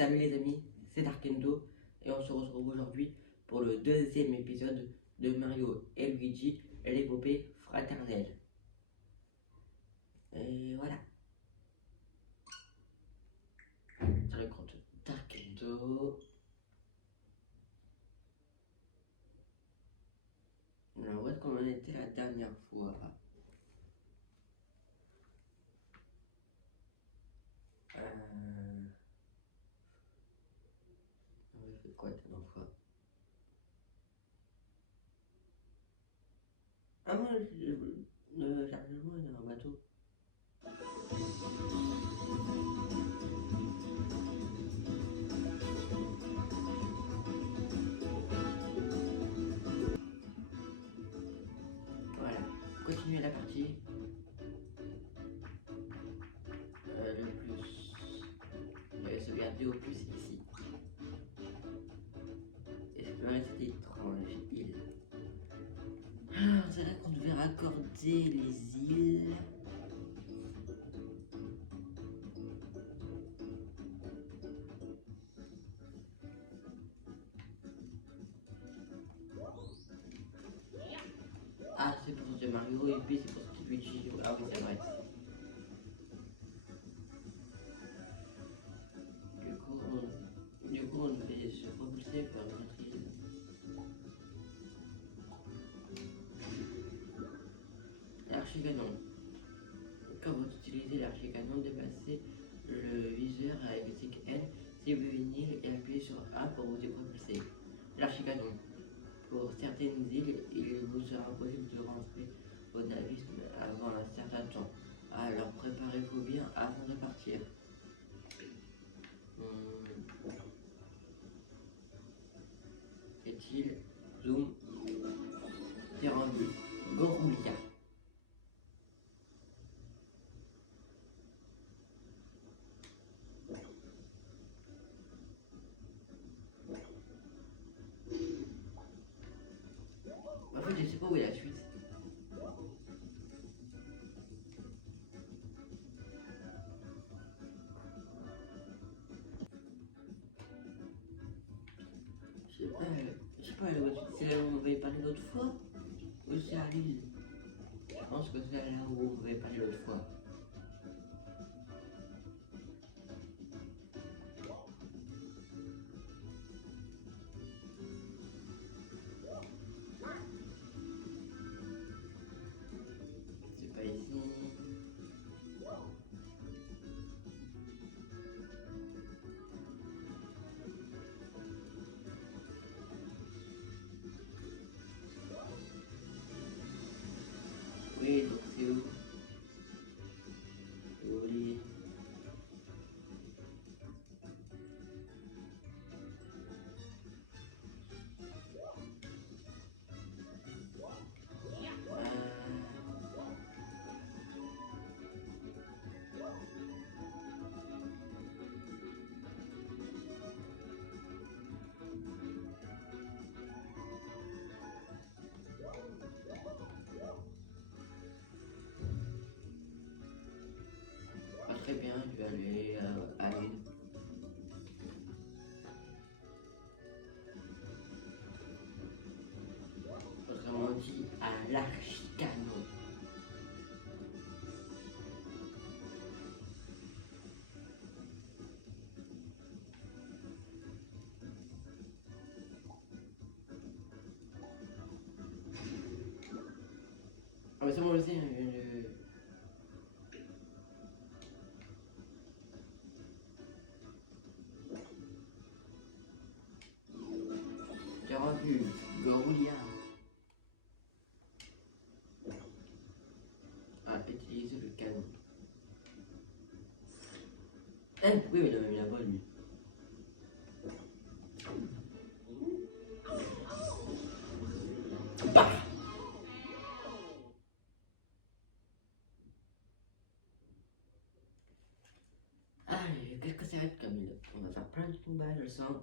Salut les amis, c'est Darkendo et on se retrouve aujourd'hui pour le deuxième épisode de Mario et Luigi, l'épopée fraternelle. Et voilà. C'est le compte Darkendo. Alors où est-ce qu'on en était la dernière fois? On avait fait quoi la dernière fois? Ah moi, le chargement est dans un bateau. Voilà, continuez la partie. Le plus. J'avais sauvegardé au plus ici. Explorer cette étrange île. Alors, c'est là qu'on devait raccorder les îles. Ah, c'est pour sortir Mario et B, c'est pour sortir Luigi. Ah oui, c'est vrai. Du coup, on devait se propulser vers notre île. L'archicanon. Quand vous utilisez l'archicanon, déplacez le viseur avec le stick N, ciblez une île et appuyez sur A pour vous y propulser. L'archicanon. Pour certaines îles, il vous sera possible de rentrer au navire avant un certain temps. Alors préparez-vous bien avant de partir. Est-il zoom terrain bleu Goroulia. En fait, je sais pas où est la suite. Je sais pas, c'est là où on avait parlé l'autre fois ou c'est à l'île? Je pense que c'est là où on avait parlé l'autre fois. C'est pas ici. Oui, donc c'est où? Oui. Pas très bien, je vais aller à l'île. Autrement dit, à l'archicanon. Ah mais c'est bon, je sais, terrain bleu, Goroulia. Ah, utiliser le canon. Oui, mais il avait mis la bonne, lui. Bah. Allez, qu'est-ce que ça va être comme île? On va faire plein de combats, je le sens.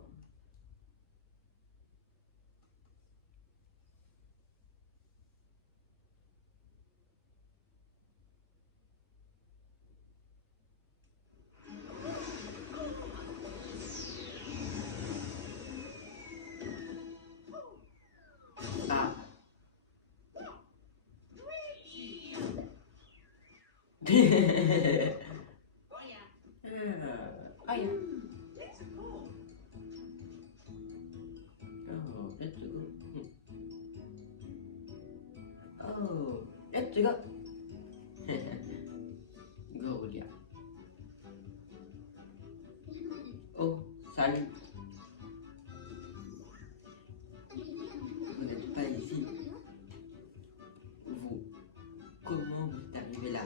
Ah, yeah. Oh, let's go. Oh, let's go. Go, Julia. Oh, salut. Vous n'êtes pas ici. Vous, comment vous êtes arrivé là?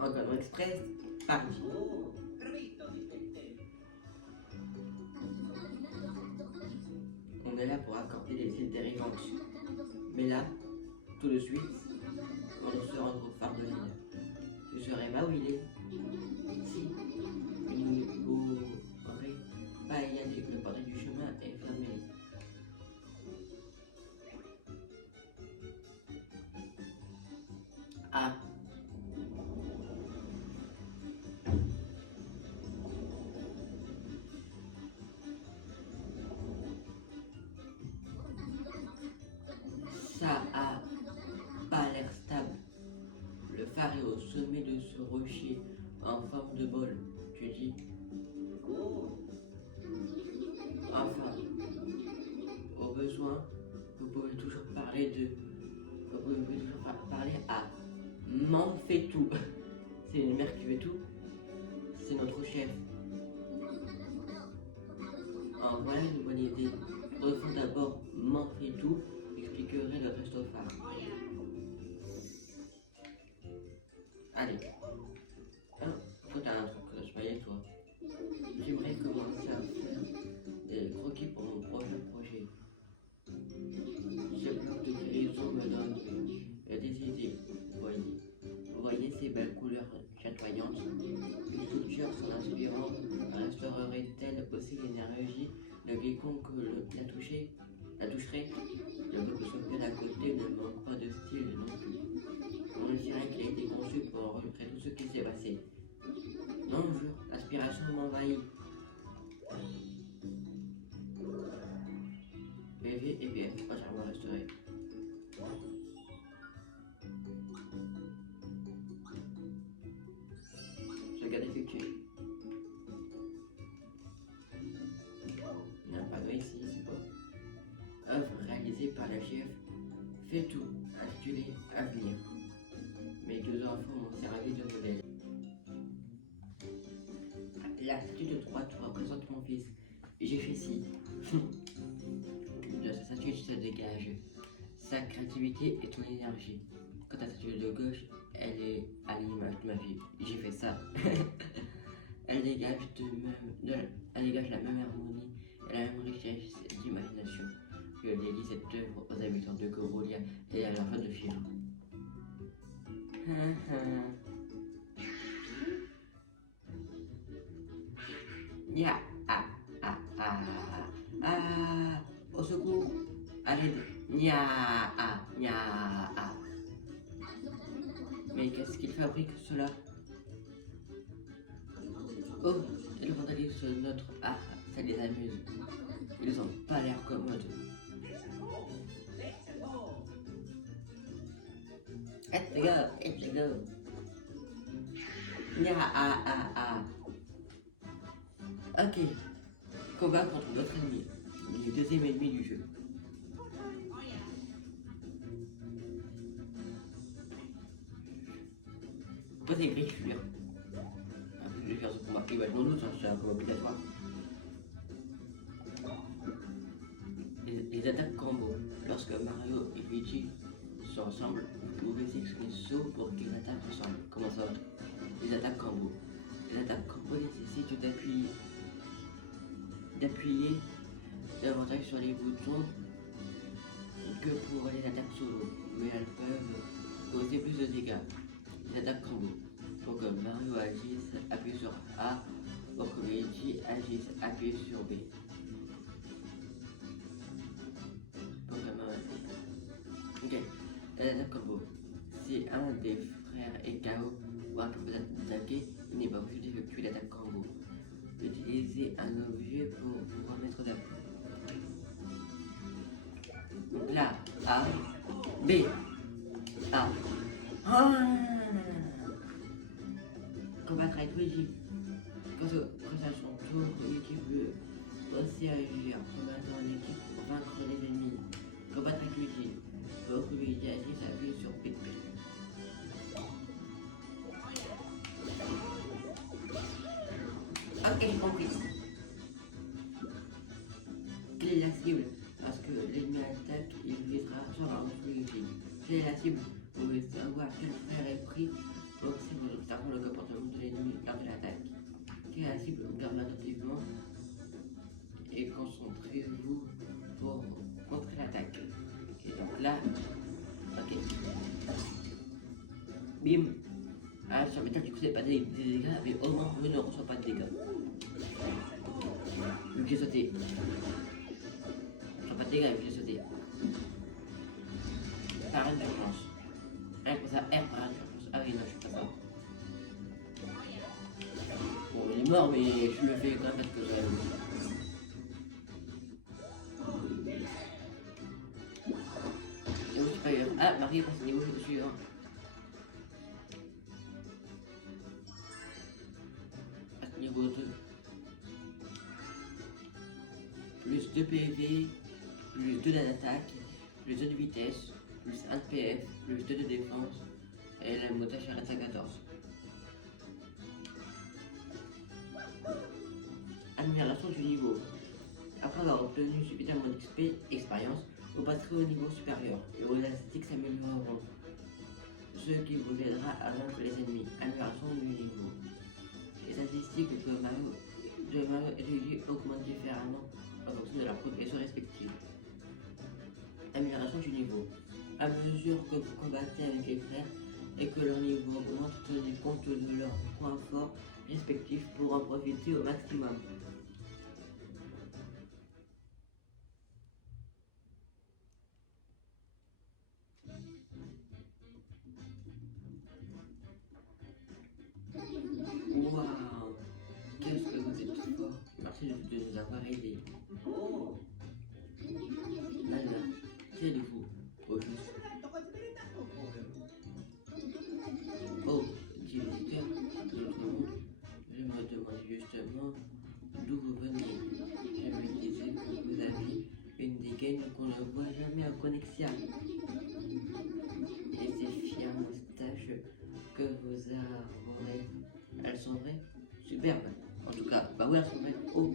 En Grand Express, Paris. On est là pour accorder les îles dérivantes. Mais là, tout de suite, on se rend au phare de l'île. Tu saurais pas où il est? Si, vous n'aurez pas à y aller. Le portail du chemin est fermé. Ah, ça a pas l'air stable. Le phare est au sommet de ce rocher en forme de bol. Tu dis, enfin, au besoin, vous pouvez toujours parler de. Vous pouvez toujours parler à Manfetou. C'est une mère qui veut tout. C'est notre chef. En voilà une bonne idée. Refaisons d'abord Manfetou, expliquerai le reste au phare. Allez. Ah, toi t'as un truc, je voyais toi. J'aimerais commencer à faire des croquis pour mon prochain projet. Ce bloc de guérison me donne des idées. Voyez ces belles couleurs chatoyantes. Une sculpture s'en inspirant restaurerait-elle aussi l'énergie de quiconque la toucherait? Le bloc de sauvegarde à côté ne manque pas de style non plus. On dirait qu'il a été conçu pour enregistrer tout ce qui s'est passé. Non, jure, l'aspiration m'envahit. PV et PF entièrement restaurés. Sauvegarde effectuée. Il n'y a pas de ici, c'est quoi? Œuvre réalisée par la chef Fait tout, intitulée Avenir. Mes deux enfants m'ont servi de modèle. La statue de droite représente mon fils. J'ai fait ci. De sa statue se dégage sa créativité et ton énergie. Quant à la statue de gauche, elle est à l'image de ma vie. J'ai fait ça. Elle dégage la même harmonie et la même richesse d'imagination. Je dédie cette œuvre aux habitants de Corolia et à leur joie de vivre. Ya, ah, ah, ah, ah, au secours, à l'aide, nya, ah, nya, ah. Mais qu'est-ce qu'il fabrique cela? Oh, ils vandalisent notre art, ça les amuse. Ils ont pas l'air commodes. Let's go. Nya, ah, ah, ah. Ok, combat contre notre ennemi, le deuxième ennemi du jeu. Pas des griffures. Je vais faire ce combat. Il va être mon doute, c'est un combat obligatoire. Les attaques combo. Lorsque Mario et Luigi sont ensemble, vous pouvez s'exprimer saut pour qu'ils attaquent ensemble. Comment ça? Les attaques combo. Les attaques combo nécessitent d'appuyer davantage sur les boutons que pour les attaques solo, mais elles peuvent causer plus de dégâts. Les attaques combo. Pour que Mario agisse, appuyez sur A. Pour que Luigi agisse, appuyez sur B. Pour que Mario... Ok. Les attaques combo. Si un des frères est KO ou incapable d'attaquer, il n'est pas obligé d'effectuer l'attaque combo. Utilisez un objet pour vous remettre d'appui. Donc là, A, B. Ah. Ah. Combattre avec Luigi. Quand à son tour, l'équipe veut aussi agir, combattre en équipe pour vaincre les ennemis. Combattre avec Luigi. Pour que Luigi agisse, appuie sur P. Ok, j'ai compris. Quelle est la cible? Parce que l'ennemi attaque, il visera sur un Luigi. Quelle est la cible? Vous voulez savoir quel fer est pris pour observer le comportement de l'ennemi lors de l'attaque. Quelle est la cible? Regardez attentivement et concentrez-vous pour contrer l'attaque. Et donc là, ok. Bim. Ah, sur métal, du coup, c'est pas des dégâts, mais au moins, je ne reçois pas de dégâts. Vu que j'ai sauté. Je reçois pas de dégâts vu que j'ai sauté. Arrête d'urgence. Rien que ça, R, arrête d'urgence. Ah oui, non, je suis pas ça. Bon, il est mort, mais je le fais quand même parce que niveau supérieur. Ah, Marie passe au niveau suivant. Niveau 2. Plus 2 PV, plus 2 d'attaque, plus 2 de vitesse, plus 1 de PF, plus 2 de défense, et le montage reste à 14. Amélioration du niveau. Après avoir obtenu suffisamment d'XP, expérience, vous passerez au niveau supérieur et vos statistiques s'amélioreront. Ce qui vous aidera à vaincre les ennemis. Amélioration du niveau. Les statistiques de Mario et Luigi augmentent différemment en fonction de leur progression respective. Amélioration du niveau. À mesure que vous combattez avec les frères et que leur niveau augmente, tenez compte de leurs points forts respectifs pour en profiter au maximum. Waouh! Qu'est-ce que vous êtes fort! Merci de nous avoir aidés. Nana, qui êtes-vous? Oh, dit le visiteur de notre monde, je me demande justement d'où vous venez. Je me disais que vous aviez une dégaine qu'on ne voit jamais à Connexia. Et ces fières moustaches que vous arborez, elles sont vraies? Superbes. En tout cas, bah oui, elles sont vraies. Oh,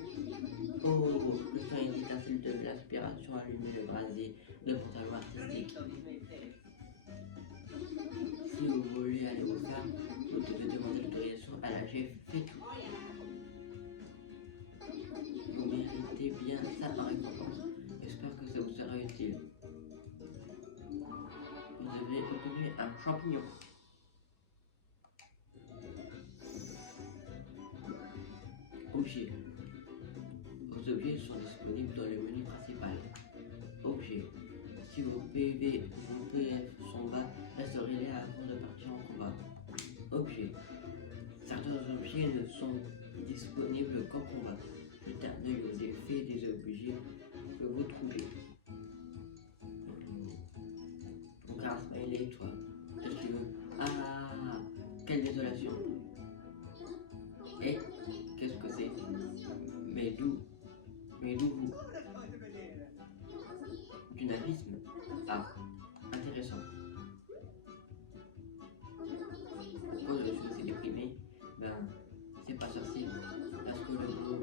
le temps est étincelle de l'inspiration allumé le brasier de pantalon artistique. Si vous voulez aller au phare, vous devez demander l'autorisation à la chef. Faites tout. Vous méritez bien ça en récompense. J'espère que ça vous sera utile. Vous avez obtenu un champignon. Objet. Vos objets sont disponibles dans le menu principal. Objet. Si vos PV ou vos PF sont bas, restaurez-les avant de partir en combat. Objet. Certains objets ne sont disponibles qu'en combat. Jetez un œil aux effets des objets que vous trouvez. Donc un smiley, toi. Qu'est-ce que tu veux? Ah, quelle désolation. Et qu'est-ce que c'est? Mais d'où vous? Du navisme? Ah, intéressant. Pourquoi je suis aussi déprimé? Ben, c'est pas sorcier. Parce que le mot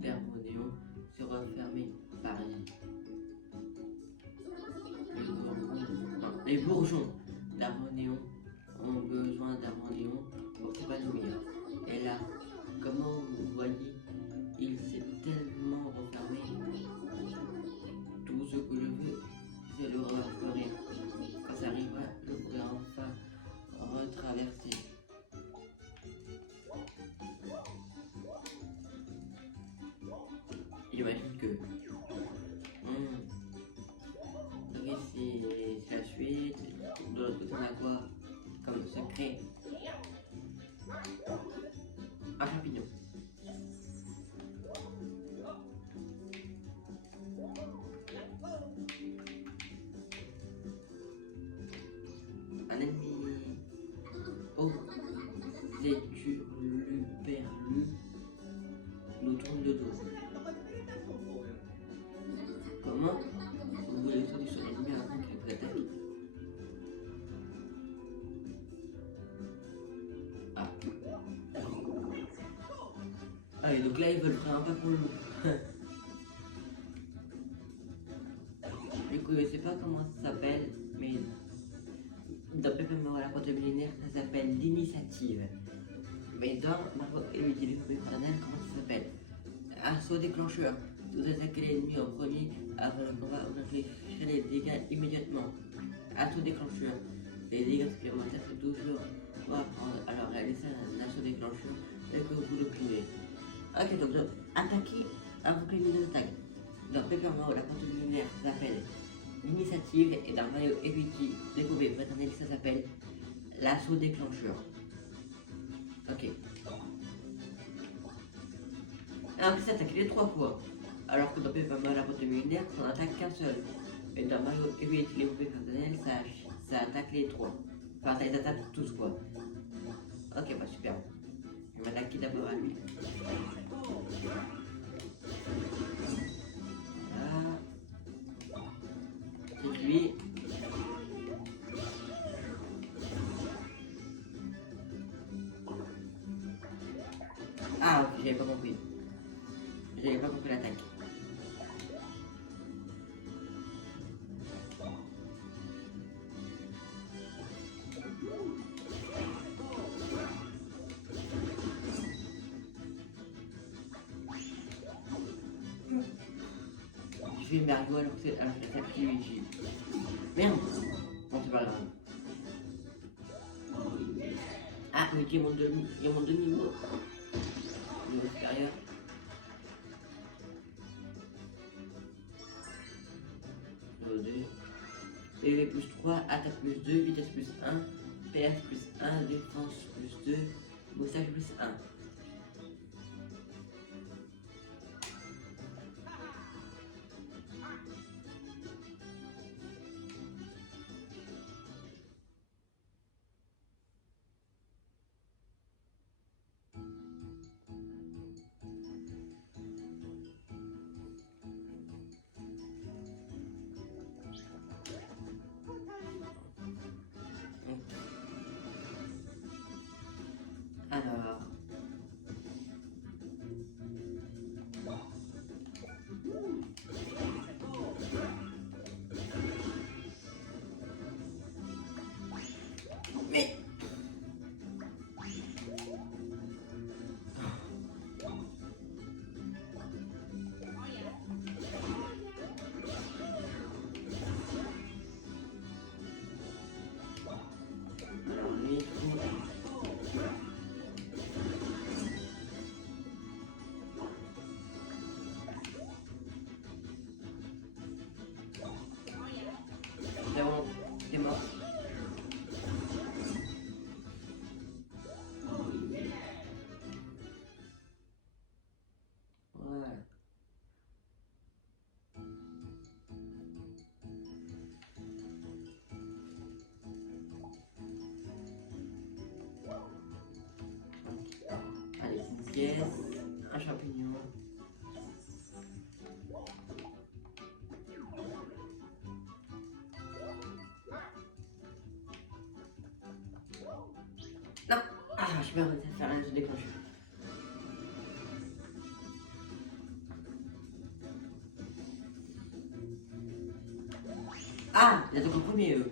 d'harmonion sera fermé par les bourgeons d'harmonion ont besoin d'harmonion pour s'épanouir. Et là, comment vous voyez, il s'est tellement refermé. Tout ce que je veux, c'est le refleurir. Quand ça arrivera, je pourrai enfin retraverser. J'imagine que donc c'est la suite. De l'autre côté, on a quoi comme secret? Un champignon. Donc là, ils veulent vraiment pas qu'on le loupe. Du coup, je sais pas comment ça s'appelle, mais dans Paper Mario la porte millénaire, ça s'appelle l'initiative. Mais dans Mario et Luigi l'épopée fraternelle, comment ça s'appelle? Assaut déclencheur. Si vous attaquez l'ennemi en premier, avant le combat, vous infligez les dégâts immédiatement. Assaut déclencheur. Les dégâts supplémentaires sont toujours à prendre. Alors réalisez un assaut déclencheur dès que vous l'occupez. Ok, donc attaquer avant que l'ennemi attaque. Dans Paper Mario la porte millénaire, ça s'appelle l'initiative, et dans Mario et Luigi l'épopée fraternelle, ça s'appelle l'assaut déclencheur. Ok. Ah, on peut s'attaquer les 3 fois. Alors que dans Paper Mario la porte millénaire, on attaque qu'un seul. Et dans Mario et Luigi l'épopée fraternelle, ça attaque les 3. Enfin, ça les attaque tous quoi. Ok, bah super. Je vais m'attaquer d'abord à lui. Voilà. C'est lui. Ah, ok, j'avais pas compris. J'avais pas compris l'attaque. Je vais Mario alors que l'attaque Luigi. Merde. Bon, c'est pas grave. Ah, oui, il y a mon demi-mot. Niveau supérieur. Niveau 2. PV plus 3, attaque plus 2, vitesse plus 1, PF plus 1, défense plus 2, boostage plus 1. Alors. Mais. Alors lui. C'est bon, c'est mort. Voilà. Allez, une pièce, un champignon. Non. Ah, je vais arrêter de faire un jeu déclencheur. Ah, il y a donc en premier eux.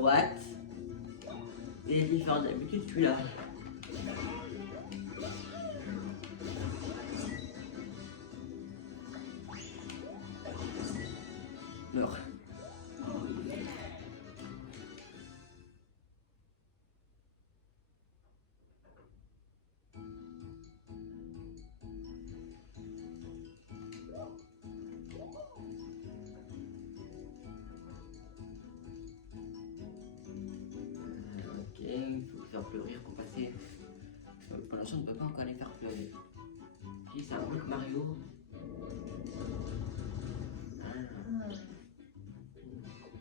What? Il est différent d'habitude celui-là. Meurs. Ok, il faut faire fleurir pour passer. Pour l'instant, on ne peut pas encore les faire fleurir. Si, c'est un bloc Mario. Ah.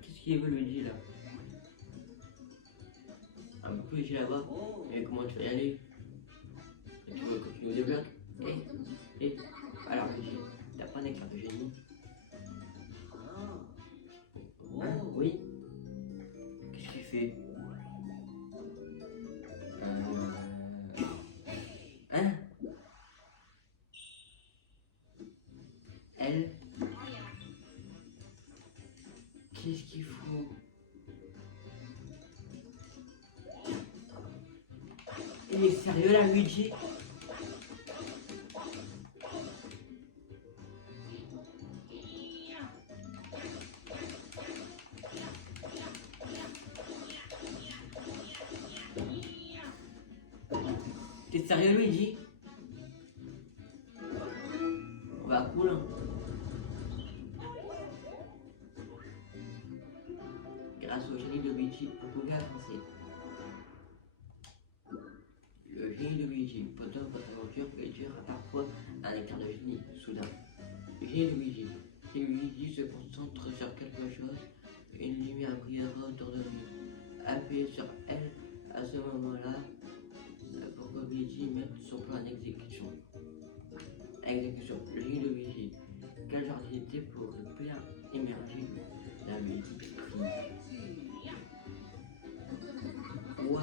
Qu'est-ce qui évolue Luigi là? Un peu Luigi là-bas. Et comment tu vas y aller? Et tu veux continuer au débloc? Et alors Luigi, t'as pas d'éclair de génie? Hein? Oui? Qu'est-ce qu'il faut? Il est sérieux là, Luigi? T'es sérieux, Luigi? Bah cool, hein. Grâce au génie de Luigi, vous pouvez avancer. Le génie de Luigi, pendant votre aventure, Luigi aura parfois un écart de génie soudain. Le génie de Luigi. Si Luigi se concentre sur quelque chose, une lumière brillera autour de lui. Appuyez sur elle à ce moment-là pour que Luigi mette son plan en exécution. Exécution. Le génie de Luigi. Quel genre d'idée pour le plaire émerger la musique? Waouh!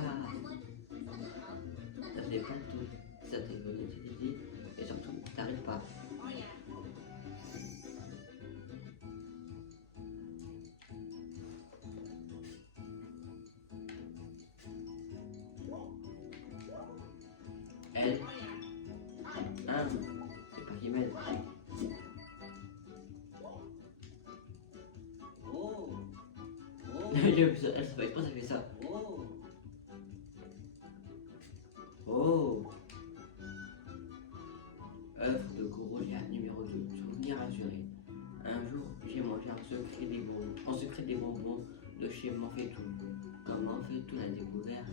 Ça fait pas tout, ça te donne des idées et surtout t'arrêtes pas. Elle, c'est pas qui m'aide. Elle se fait exprès, ça fait ça. Oh! Œuvre de Gorolia numéro 2. Souvenir assuré. Un jour, j'ai mangé en secret des bonbons de chez Manfaitou. Comme Manfaitou l'a découvert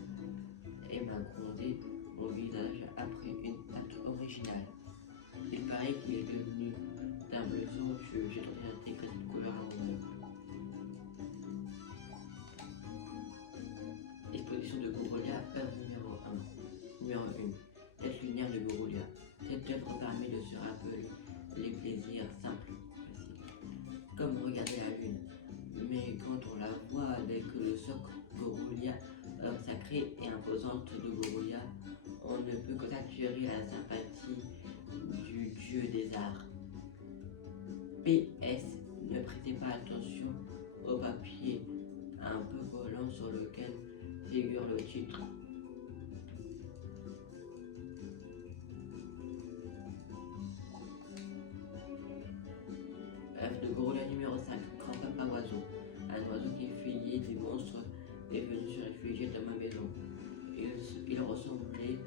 et m'a grondé mon visage après une pâte originale. Il paraît qu'il est devenu d'un bleu somptueux. J'ai tenté d'intégrer cette couleur à mon œuvre. Exposition de Gorolia, œuvre numéro 1. Numéro 1. Tête lunaire de Gorolia. Cette œuvre permet de se rappeler les plaisirs simples, faciles, comme regarder la lune. Mais quand on la voit avec le socle Gorolia, œuvre sacrée et imposante de Gorolia, on ne peut que s'attirer à la sympathie du dieu des arts. PS, ne prêtez pas attention au papier un peu collant sur lequel figure le titre. Œuvre de Gorolia numéro 5, Grand Papa Oiseau. Un oiseau qui fuyait des monstres est venu se réfugier dans ma maison. Il ressemblait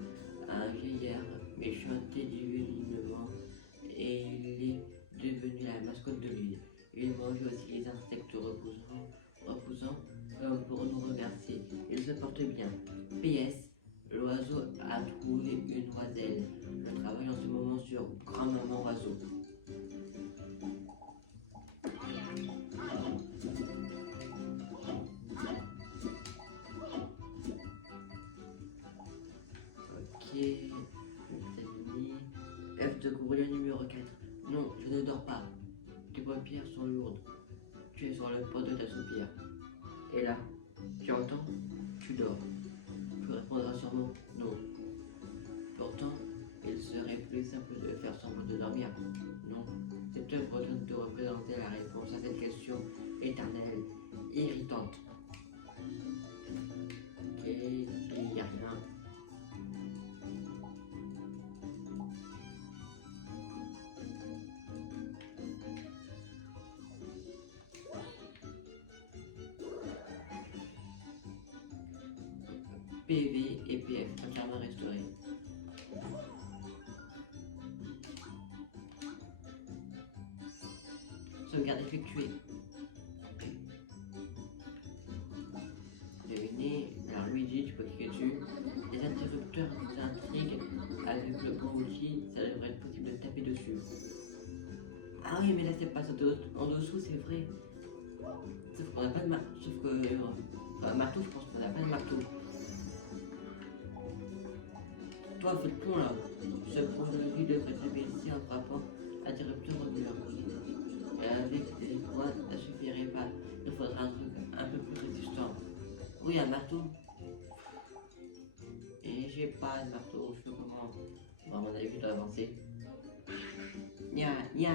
à un vieillard, mais chantait divinement et il est devenu la mascotte de l'île. Il mange aussi les insectes repoussants comme pour nous remercier. Il se porte bien. PS, l'oiseau a trouvé une oiselle. Je travaille en ce moment sur Grand-maman Oiseau. Ok, F de Gorolia numéro 4. Non, je ne dors pas. Tes paupières sont lourdes. Tu es sur le point de t'assoupir. Et là, tu entends? Tu dors. Tu répondras sûrement non. Pourtant, il serait plus simple de faire semblant de dormir. Non. Cette œuvre tente de représenter la réponse à cette question éternelle, irritante. Ok, il n'y a rien. PV et PF entièrement restaurés. Sauvegarde effectuée. Devinez, alors Luigi, tu peux cliquer dessus. Les interrupteurs nous intriguent. Avec le bon outil, ça devrait être possible de taper dessus. Ah oui, mais là c'est pas en dessous, c'est vrai. Sauf qu'on n'a pas de marteau. Sauf que marteau, je pense qu'on n'a pas de marteau. Toi, fais le pont là. Ce projet devrait s'abaisser en frappant l'interrupteur régulièrement. Et avec des points, ça suffirait pas. Il faudra un truc un peu plus résistant. Oui, un marteau. Et j'ai pas de marteau, je fais comment? Bon, à mon avis, je dois avancer. Nya, nya.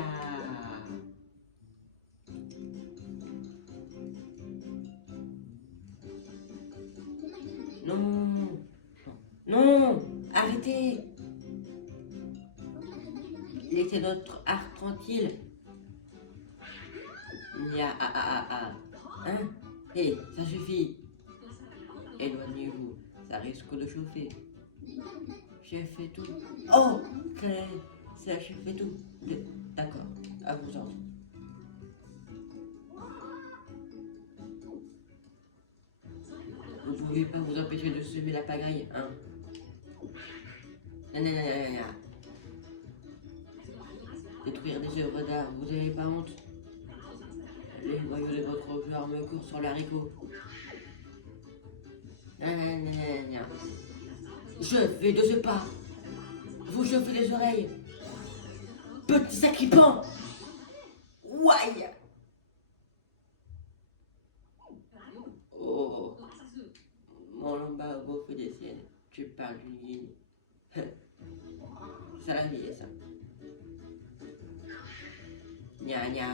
Laissez notre art tranquille. Hein? Hé, ça suffit. Éloignez-vous, ça risque de chauffer. Chef fait tout. Oh, c'est la chef fait tout. D'accord, à vos ordres. Vous pouvez pas vous empêcher de semer la pagaille, hein? Nanana. Détruire des œuvres d'art, vous avez pas honte? Les noyaux de votre joueur me courent sur l'haricot. Nanana. Je vais de ce pas. Vous chauffez les oreilles. Petit sacripant. Ouaille. Oh, mon lombago fait des siennes. Tu parles d'une ligne. Ça la vie, ça. Gna gna.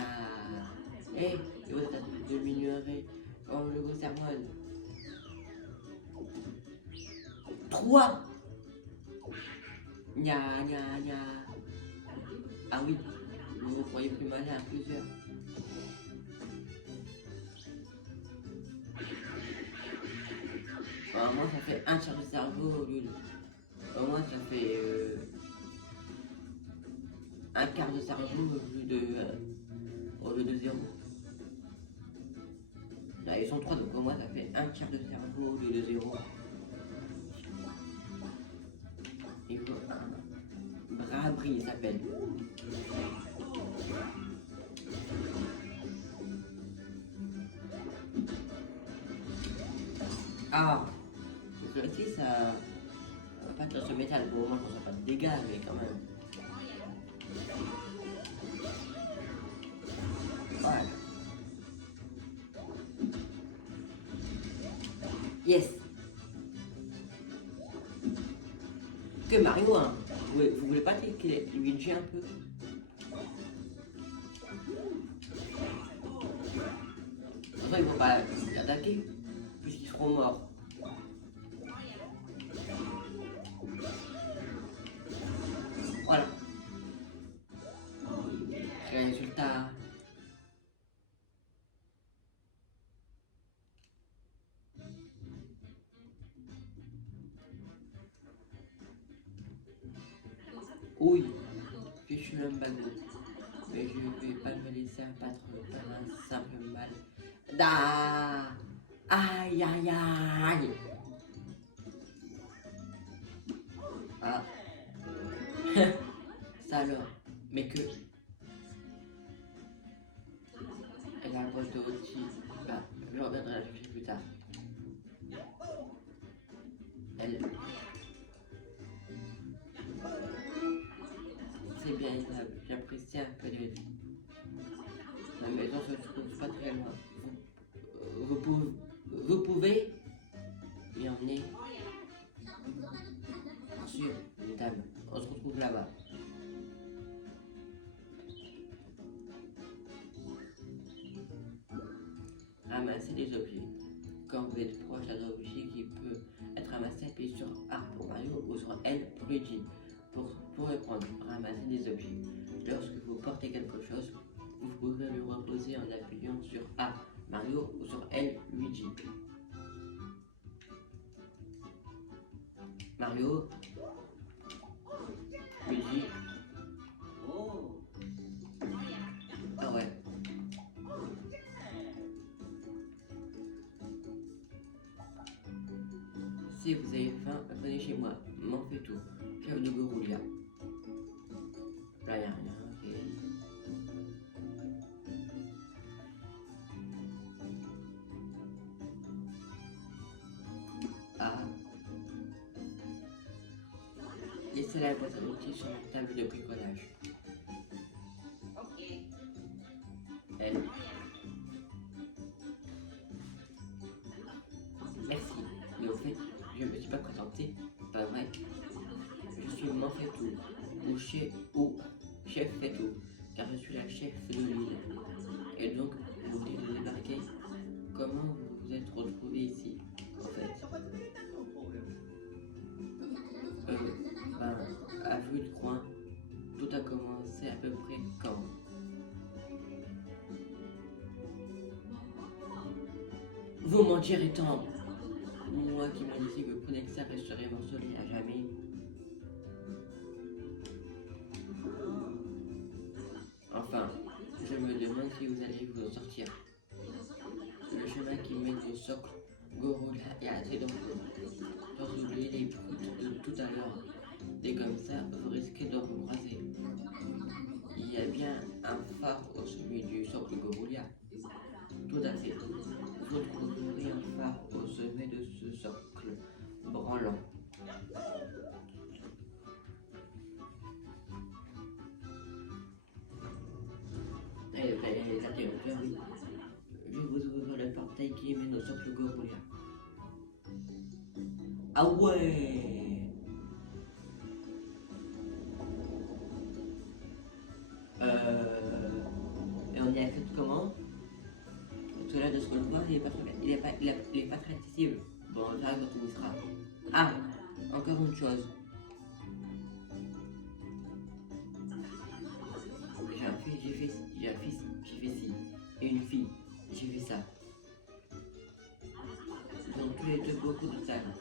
Eh, vous êtes de m'ignorer. On le vous sermonne. 3. Gna gna gna. Ah oui, vous vous croyez plus malin à plusieurs. Au moins ça fait un tiers de cerveau au lieu de... Au moins ça fait un quart de cerveau au lieu de 0. Là ils sont 3 donc au moins ça fait un tiers de cerveau au lieu de 0. Il faut un Brabri il s'appelle. Ah, celui-ci ça va pas être ce métal, bon moi je ne sens pas de dégâts mais quand même. Voilà. Yes. Que Mario, hein. Vous voulez pas qu'il est Luigi un peu? Enfin, ils vont pas l'attaquer, puisqu'ils seront morts. Voilà. Résultat. Oui, je suis un bagot, mais je ne vais pas me laisser abattre par un simple mal. Da. Aïe aïe aïe. Ah. Ça alors, mais que... Elle a boîte au-dessus. Bah, je reviendrai la chercher plus tard. Elle... C'est bien aimable, j'apprécie un peu de... La maison se trouve pas très loin. Vous pouvez m'y emmener? Bien sûr, mesdames, on se retrouve là-bas. Ramasser des objets. Quand vous êtes proche d'un objet qui peut être ramassé, appuyez sur A pour Mario ou sur L pour Luigi. Pour répondre, ramasser des objets. Lorsque vous portez quelque chose, vous pouvez le reposer en appuyant sur A Mario ou sur L Luigi. Mario, Luigi. Oh. Ah ouais. Si vous avez faim, venez chez moi. M'en fais tout. Chef de Goroulia. Là, y'a rien. Ah. Laissez la boîte à outils sur la table de bricolage. Elle. Merci. Mais au fait, je me suis pas présenté. Pas vrai? Je suis Manfetou, ou chef Fetou, car je suis la chef de l'île. Et donc, vous venez de débarquer. Comment vous vous êtes retrouvé ici, en fait? Ben, à vue de coin, tout a commencé Vous mentirez tant. Moi qui me disais que Conexa resterait morcelé à jamais. Enfin, je me demande si vous allez vous en sortir. Le chemin qui mène au socle Gorula est assez dangereux. Sans oublier les proutes de tout à l'heure. Et comme ça, vous risquez de vous raser. Il y a bien un phare au sommet du socle Gorulia. Tout à fait. Vous trouverez un phare au sommet de ce socle branlant. Les interrupteurs, oui. Je vous ouvre le portail qui mène au socle Gorulia. Ah ouais! Et on y accède comment? Parce que là, de ce que je vois, il est pas très accessible. Bon, on verra quand on y sera. Ah! Encore une chose. J'ai un fils, j'ai fait ci. Et une fille, j'ai fait ça. Ils ont tous les deux beaucoup de talent.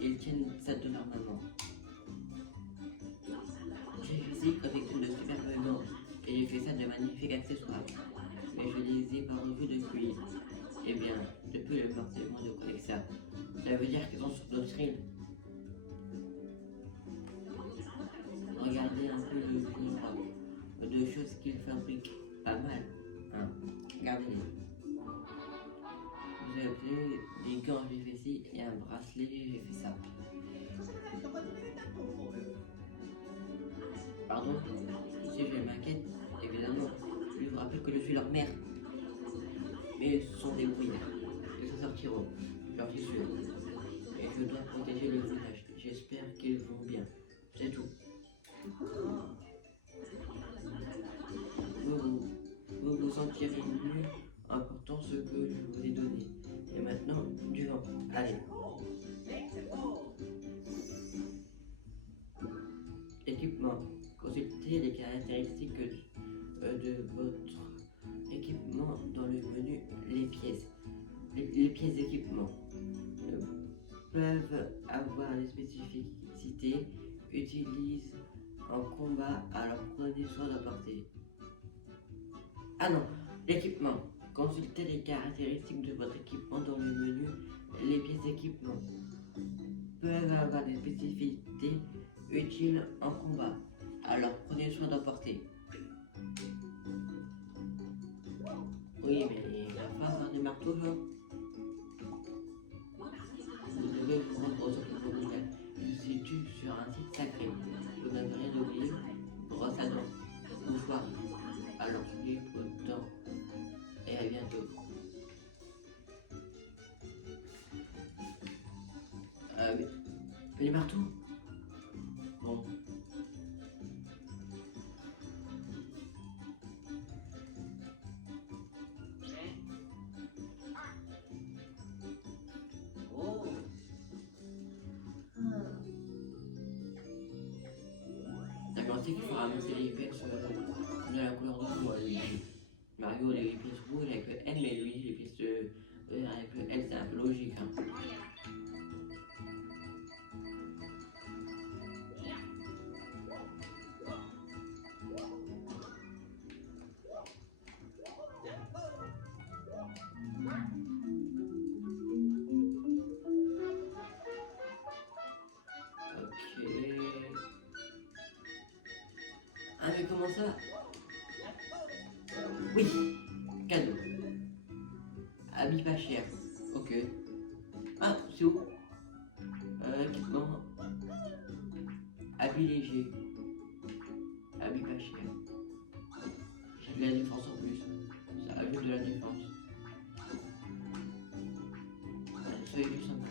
Et ils tiennent ça de leur maman. J'ai fait ci quand ils de super gants. Et j'ai fait ça de magnifiques accessoires. Mais je les ai pas revus depuis. Eh bien, depuis le morcellement de Conexa. Ça veut dire qu'ils sont sur d'autres îles. Regardez un peu le nombre de choses qu'ils fabriquent. Pas mal. Hein. Regardez-les. Vous avez des gants, j'ai fait ci, et un bracelet, j'ai fait ça. Pardon? Si je m'inquiète, évidemment. Je vous rappelle que je suis leur mère. Mais ce sont des brouillards. Ils s'en sortiront, j'en suis sûr. Et je dois protéger le village. J'espère qu'ils vont bien. C'est tout. Vous vous sentirez mieux en portant ce que je vous ai donné. Et maintenant, du vent. Allez. Équipement. Consultez les caractéristiques de votre équipement dans le menu Les pièces. Les pièces d'équipement peuvent avoir des spécificités utilisées en combat, alors prenez soin d'apporter. Ah non, l'équipement. Consultez les caractéristiques de votre équipement dans le menu Les pièces d'équipement peuvent avoir des spécificités utiles en combat, alors prenez soin d'en porter. Oui, mais il va pas avoir des marteaux, genre. Vous devez vous rendre aux autres mondiales. Il se situe sur un site sacré. Vous n'avez rien oublié. Brosse à dents. Mouchoir. Alors, soyez prudents. Et à bientôt. Mais les marteaux? Bon. D'accord, c'est qu'il faut ramasser les pièces de la couleur de bois, lui. Mario, les pièces rouges avec le N, mais lui, les pièces avec le L, c'est un peu logique. Hein. Ok. Ah, mais comment ça? Oui, cadeau. Habit pas cher. Ok. Ah, c'est où? Équipement. Habit léger. Habit pas cher. J'ai de la défense en plus. Ça ajoute de la défense. Soyez du sympa.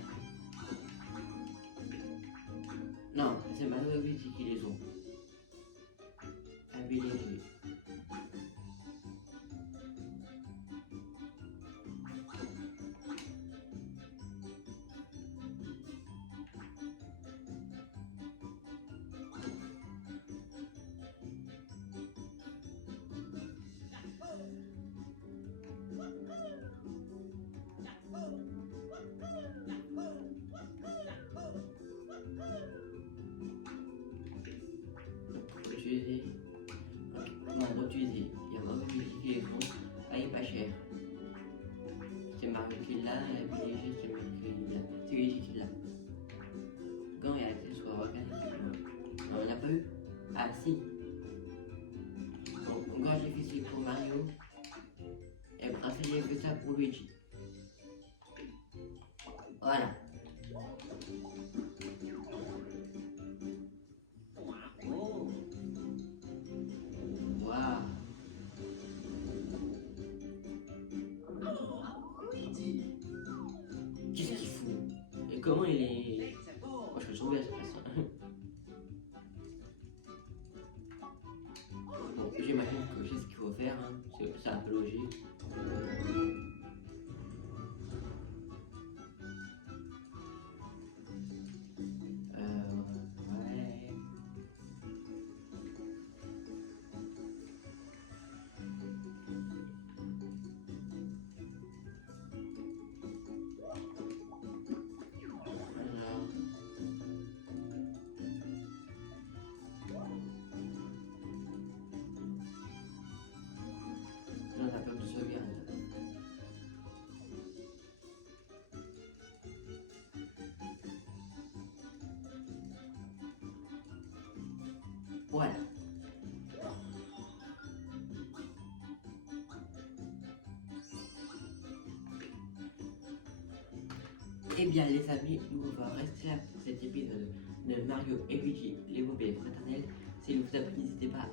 Non, c'est ma Wabiti qui les ont. Habit léger. pas eu? Ah si. Donc quand j'ai fait ça pour Mario, et après j'ai fait ça pour Luigi. Voilà. Oh. Waouh. Qu'est-ce qu'il fout? Et comment il est... Moi je peux sauver à cette place. Bon, j'imagine que c'est ce qu'il faut faire, hein. C'est un peu logique. Ouais. Alors, là, on a peur de sauvegarde. Voilà. Eh bien les amis, nous on va rester là pour cet épisode de Mario et Luigi, l'épopée fraternelle. Si vous vous a plu, n'hésitez pas